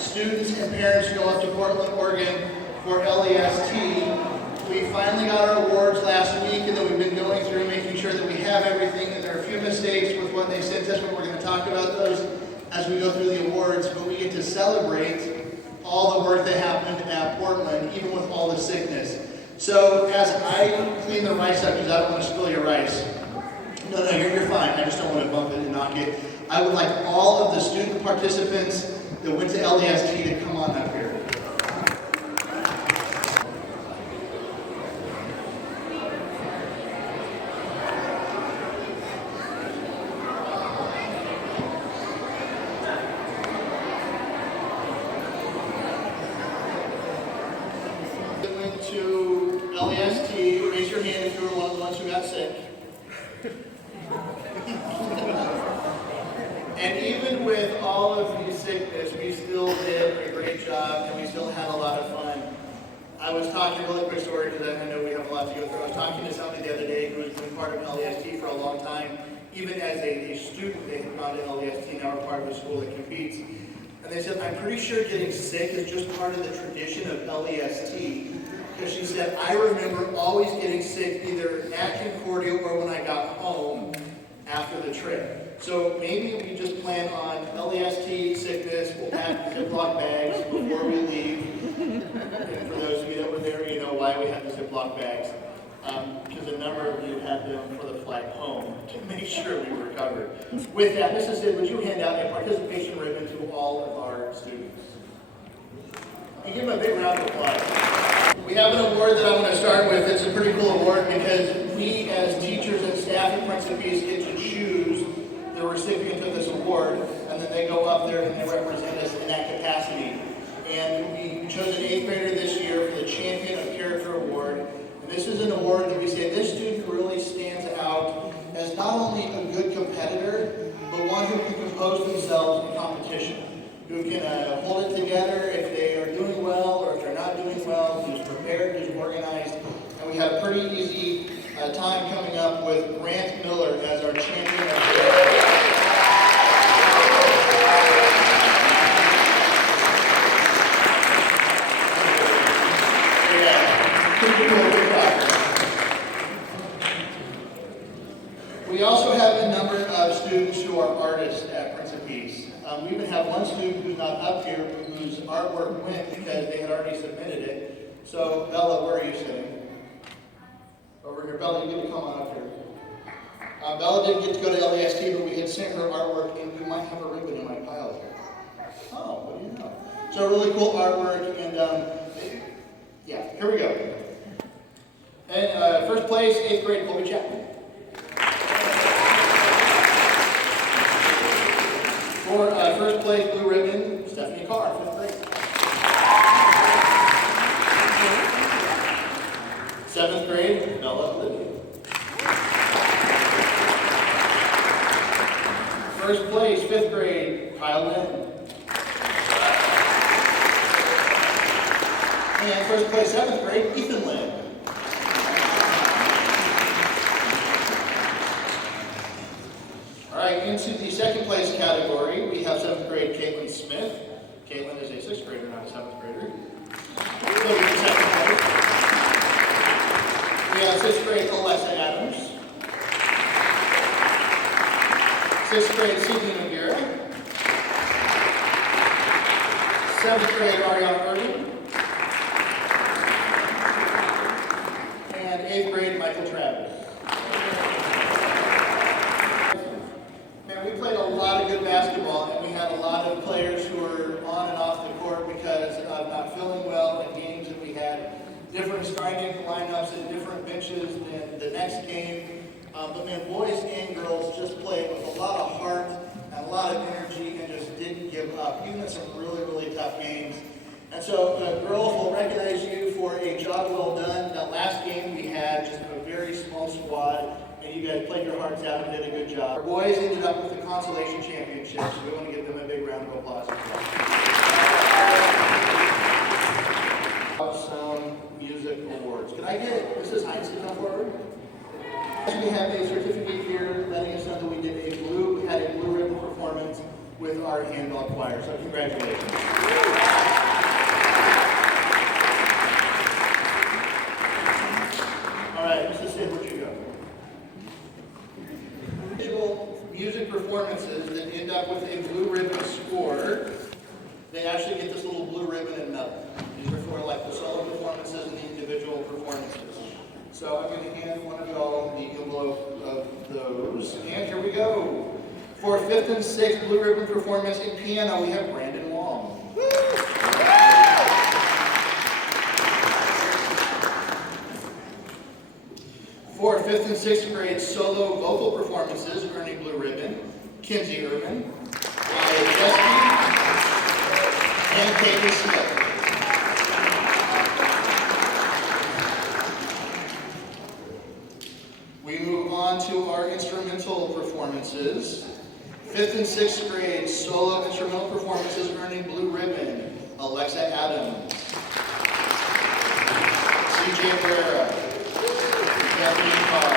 students and parents go up to Portland, Oregon for LEST. We finally got our awards last week, and then we've been going through making sure that we have everything, and there are a few mistakes with what they sent us, but we're going to talk about those as we go through the awards. But we get to celebrate all the work that happened at Portland, even with all the sickness. So as I clean the rice up, because I don't want to spill your rice. No, you're fine. I just don't want to bump it and knock it. I would like all of the student participants that went to LEST to come on up here. To LEST, raise your hand if you were one of the ones who got sick. And even with all of the sickness, we still did a great job and we still had a lot of fun. I was talking, really quick story because I know we have a lot to go through. I was talking to somebody the other day who has been part of LEST for a long time. Even as a student, they have gone to LEST, now we're part of a school that competes. And they said, I'm pretty sure getting sick is just part of the tradition of LEST. Because she said, I remember always getting sick either at Concordia or when I got home after the trip. So maybe we just plan on LEST sickness, we'll pack Ziploc bags before we leave. And for those of you that were there, you know why we had the Ziploc bags. Because a number of you had them for the flight home to make sure we were covered. With that, Mrs. Sid, would you hand out a participation ribbon to all of our students? And give them a big round of applause. We have an award that I'm going to start with. It's a pretty cool award because we as teachers and staff at Principes get to choose the recipient of this award, and then they go up there and they represent us in that capacity. And we chose an 8th grader this year for the Champion of Character Award. And this is an award that we say this student really stands out as not only a good competitor, but one who can compose themselves in competition, who can hold it together if they are doing well or if they're not doing well, who's prepared, who's organized. And we have a pretty easy time coming up with Grant Miller as our champion of character. We also have a number of students who are artists at Principes. We even have one student who's not up here, but whose artwork went because they had already submitted it. So, Bella, where are you sitting? Over here. Bella, you get to come on up here. Bella didn't get to go to LEST, but we had sent her artwork, and we might have a ribbon in my pile here. Oh, what do you know? So, really cool artwork, and yeah, here we go. And first place, 8th grade, Colby Chapman. For first place, blue ribbon, Stephanie Carr, 5th grade. 7th grade, Bella Olivia. First place, 5th grade, Kyle Lynn. And first place, 7th grade, Ethan Lynn. Alright, into the 2nd place category, we have 7th grade Caitlin Smith. Caitlin is a 6th grader, not a 7th grader. We have 6th grade Alessa Adams. 6th grade Sydney Noguera. 7th grade Ariana Irving. And 8th grade Michael Travis. We played a lot of good basketball, and we had a lot of players who were on and off the court because of not feeling well in games, and we had different starting lineups and different benches than the next game. But man, boys and girls just played with a lot of heart and a lot of energy and just didn't give up, even in some really, really tough games. And so girls will recognize you for a job well done. That last game we had just a very small squad, and you guys played your hearts out and did a good job. Our boys ended up with the consolation championship, so we want to give them a big round of applause. Some music awards. Can I get Mrs. Heinz to come forward? We have a certificate here letting us know that we had a blue ribbon performance with our handball choir, so congratulations. those. And here we go. For 5th and 6th blue ribbon performance in piano, we have Brandon Wong. For 5th and 6th grade solo vocal performances, earning blue ribbon, Kinsey Irvin, Wyatt Chesky, and Katie Smith. We move on to our instrumental performances. 5th and 6th grade solo instrumental performances earning blue ribbon, Alexa Adams, CJ Barrera, Kathleen Carr.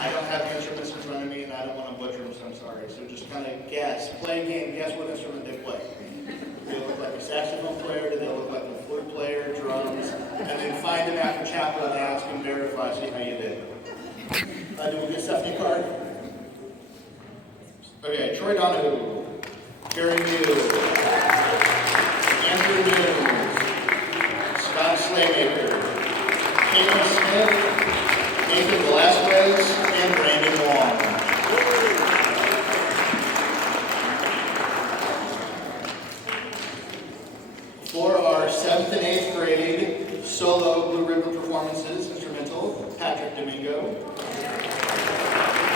I don't have the instruments in front of me and I don't want to butcher them, so I'm sorry. So just kind of guess, play a game, guess what instrument they play. Do they look like a saxophone player? Do they look like a flute player, drums? And then find them after chapel and ask and verify, see how you did. Do we get Stephanie Carr? Okay, Troy Donahue, Carrie Mew, Andrew News, Scott Slaymaker, Caitlin Smith, Nathan Velasquez, and Brandon Wong. For our 7th and 8th grade solo blue ribbon performances, instrumental, Patrick Domingo,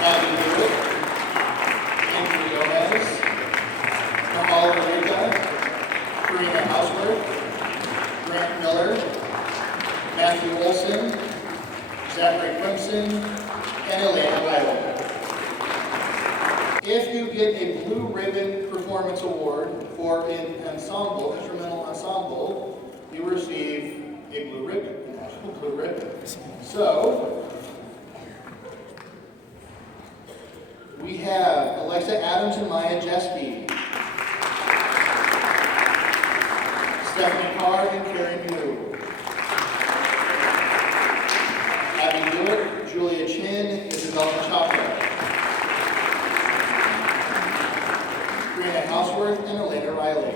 Abby Hewitt, Andrew Gomez, Kamala Rita, Karina Houseworth, Grant Miller, Matthew Olson, Zachary Crimson, and Elena Weidel. If you get a blue ribbon performance award for an ensemble, instrumental ensemble, you receive a blue ribbon, an actual blue ribbon. So, we have Alexa Adams and Maya Jesky, Stephanie Carr and Carrie Mew, Abby Hewitt, Julia Chin, Isabella Chapa, Karina Houseworth, and Elena Riley.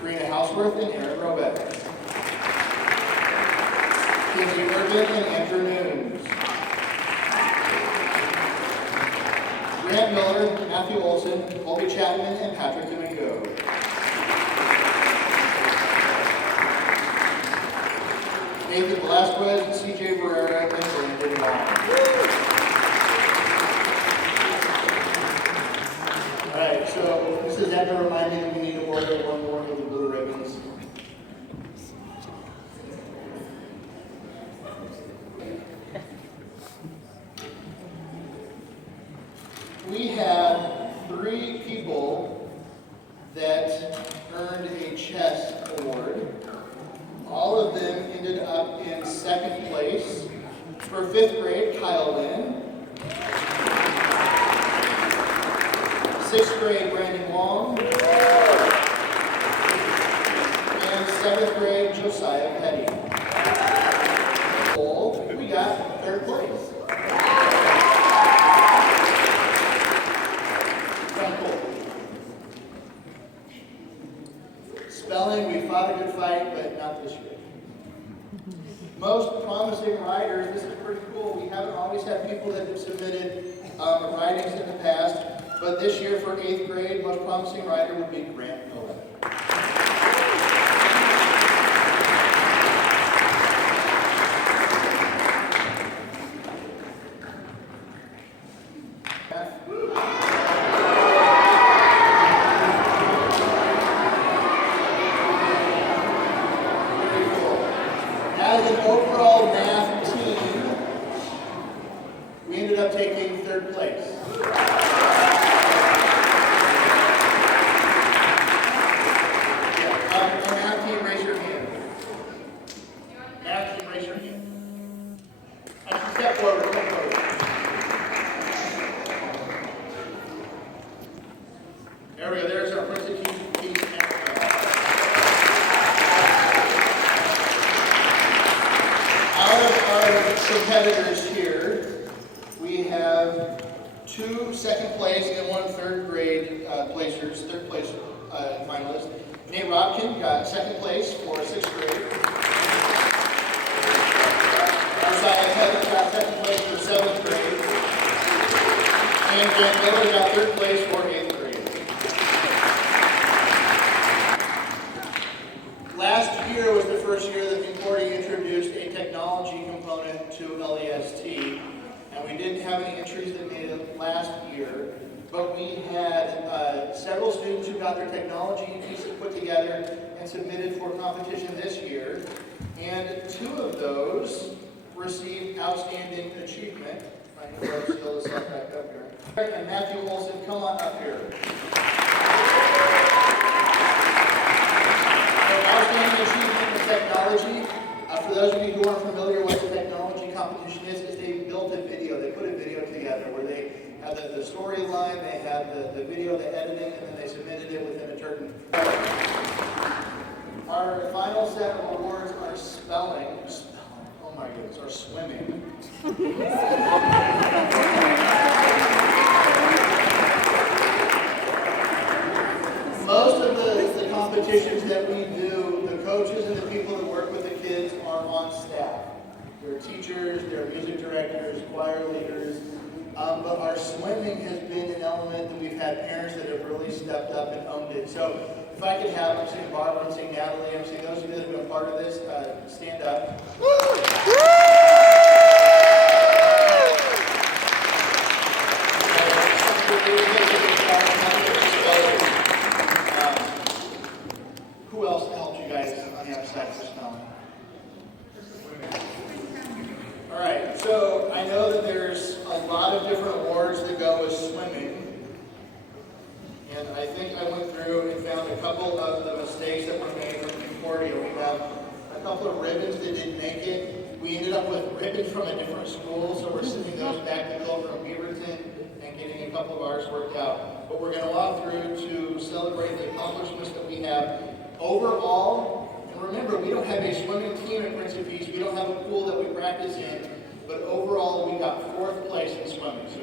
Karina Houseworth and Aaron Robeck. Kinsey Irvin and Andrew Nunes. Grant Miller, Matthew Olson, Colby Chapman, and Patrick Domingo. Nathan Velasquez, CJ Barrera, and Brandon Wong. Alright, so this is Edna reminding that we need to order one more of the blue ribbons. We had 3 people that earned a chess award. All of them ended up in 2nd place. For 5th grade, Kyle Lynn. 6th grade, Brandon Wong. And 7th grade, Josiah Petty. We got 3rd place. Spelling, we fought a good fight, but not this year. Most promising writers, this is pretty cool. We haven't always had people that have submitted writings in the past, but this year for 8th grade, most promising writer would be Grant Miller. As an overall math team, we ended up taking 3rd place. Math team, raise your hand. Math team, raise your hand. Step forward, step forward. There we go, there's our Princeton Keys. Out of our competitors here, we have 2 2nd place and 1 3rd grade placers, 3rd place finalists. Nate Robkin got 2nd place for 6th grade. Got second place for 7th grade. And Grant Miller got 3rd place for 8th grade. Last year was the first year that Concordia introduced a technology component to LEST. And we didn't have any entries that made it last year. But we had several students who got their technology pieces put together and submitted for competition this year. And 2 of those received outstanding achievement. I need to seal this up back up here. And Matthew Olson, come on up here. So outstanding achievement in technology. For those of you who aren't familiar with what the technology competition is they built a video. They put a video together where they had the storyline, they had the video, the editing, and then they submitted it within a certain. Our final set of awards are spelling. Oh my goodness, or swimming. Most of the competitions that we do, the coaches and the people that work with the kids are on staff. They're teachers, they're music directors, choir leaders. But our swimming has been an element that we've had parents that have really stepped up and owned it. So if I could have, I'm seeing Barbara, I'm seeing Natalie, I'm seeing those of you that have been part of this, stand up. Who else helped you guys on the other side for spelling? All right, so I know that there's a lot of different awards that go with swimming. And I think I went through and found a couple of the mistakes that were made from Concordia. We have a couple of ribbons that didn't make it. We ended up with ribbons from a different school, so we're sending those back to Bill from Beaverton and getting a couple of ours worked out. But we're going to walk through to celebrate the accomplishments that we have overall. And remember, we don't have a swimming team at Prince of Peace. We don't have a pool that we practice in. But overall, we got 4th place in swimming. So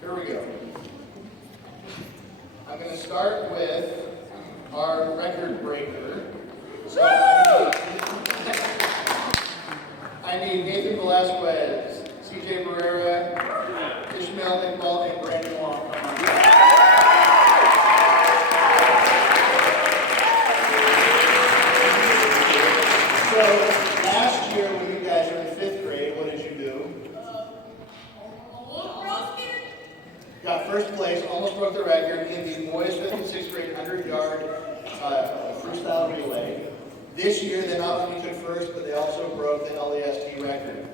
here we go. I'm going to start with our record breaker. So I need Nathan Velasquez, CJ Barrera, Ishmael Iqbal, and Brandon Wong. Come on. So last year when you guys were in 5th grade, what did you do? Got 1st place, almost broke the record in the boys 5th and 6th grade 100-yard freestyle relay. This year they not only took 1st, but they also broke the LEST record.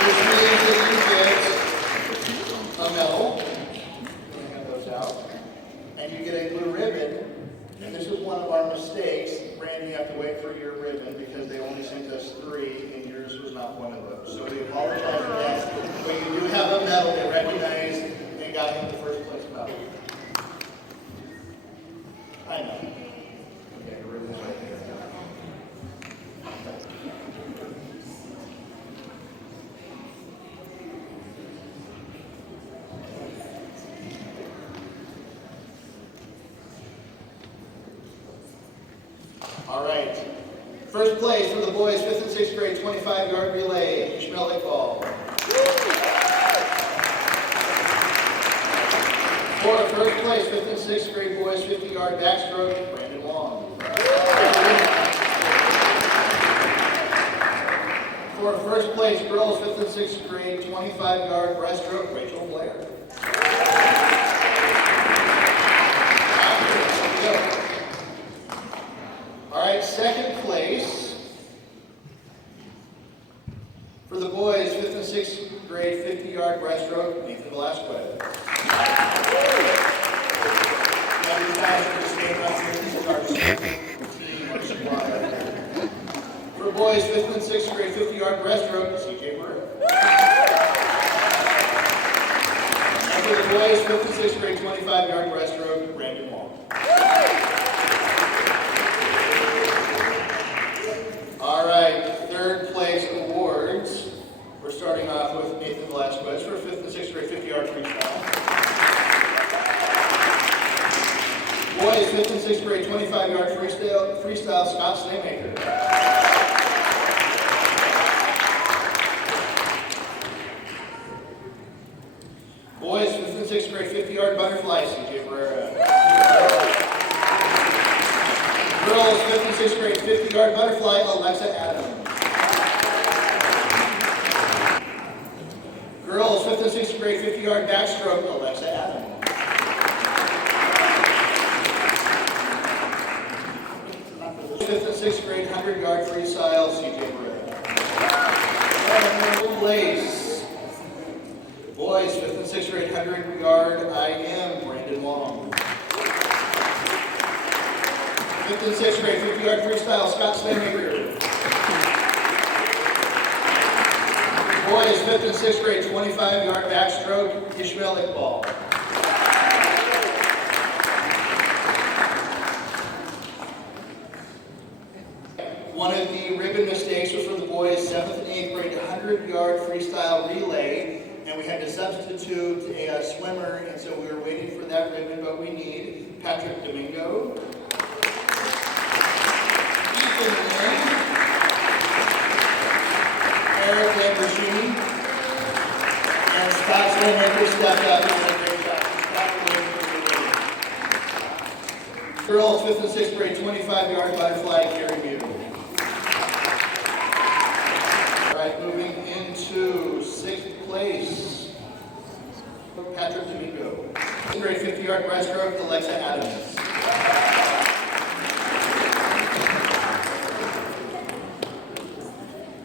Which means that you get a medal. I'm going to hand those out. And you get a blue ribbon. And this is one of our mistakes. Brandon, you have to wait for your ribbon because they only sent us 3, and yours was not one of those. So we apologize for that. But you do have a medal. They recognized and got him the 1st place medal. I know. Okay, the ribbon's right there. All right. 1st place for the boys 5th and 6th grade 25-yard relay, Ishmael Iqbal. For 1st place 5th and 6th grade boys 50-yard backstroke, Brandon Wong. For 1st place girls 5th and 6th grade 25-yard breaststroke, Rachel Blair. All right, 2nd place for the boys 5th and 6th grade 50-yard breaststroke, Nathan Velasquez. Now you guys are just standing up here. This is our team, our squad. For boys 5th and 6th grade 50-yard breaststroke, CJ Burke. And for the boys 5th and 6th grade 25-yard breaststroke, Brandon Wong. All right, 3rd place awards. We're starting off with Nathan Velasquez for 5th and Boys, 5th and 6th grade, 25-yard freestyle, Scott Slaymaker. Boys, 5th and 6th grade, 50-yard butterfly, CJ Barrera. Girls, 5th and 6th grade, 50-yard butterfly, Alexa Adams. Girls, 5th and 6th grade, 50-yard backstroke, Alexa Adams. 5th and 6th grade, 100-yard freestyle, CJ Barrera. Place. Boys, 5th and 6th grade, 100-yard IM, Brandon Long. 5th and 6th grade, 50-yard freestyle, Scott Slaymaker. Boys, 5th and 6th grade, 25-yard backstroke, Ishmael Iqbal. One of the ribbon mistakes was for the boys, 7th and 8th grade, 100-yard freestyle relay, and we had to substitute a swimmer, and so we were waiting for that ribbon, but we need Patrick Domingo, Ethan Lane, Eric Lamborghini, and Scott Slaymaker stepped up and did a great job. Girls, 5th and 6th grade, 25-yard butterfly, Carrie Mew. Moving into 6th place, Patrick Domingo. 6th grade, 50-yard breaststroke, Alexa Adams.